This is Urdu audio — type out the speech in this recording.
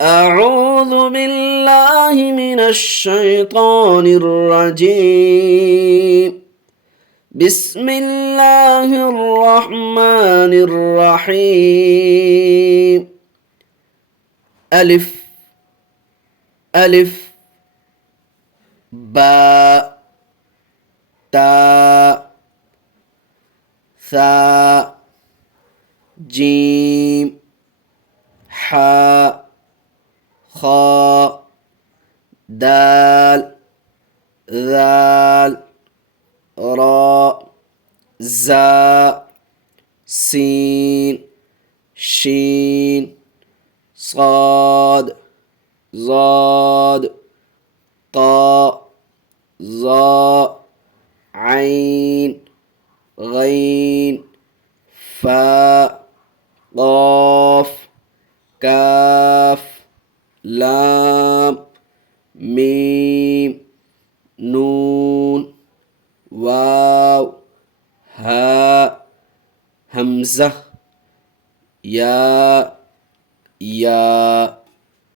أعوذ بالله من الشيطان الرجيم. بسم الله الرحمن الرحيم. ألف ألف باء تاء ثاء جيم حاء خاء دال ذال راء زاء سين شين صاد ضاد طاء ظاء عين غين فاء قاف كاف لام ميم نون واو هاء همزة ياء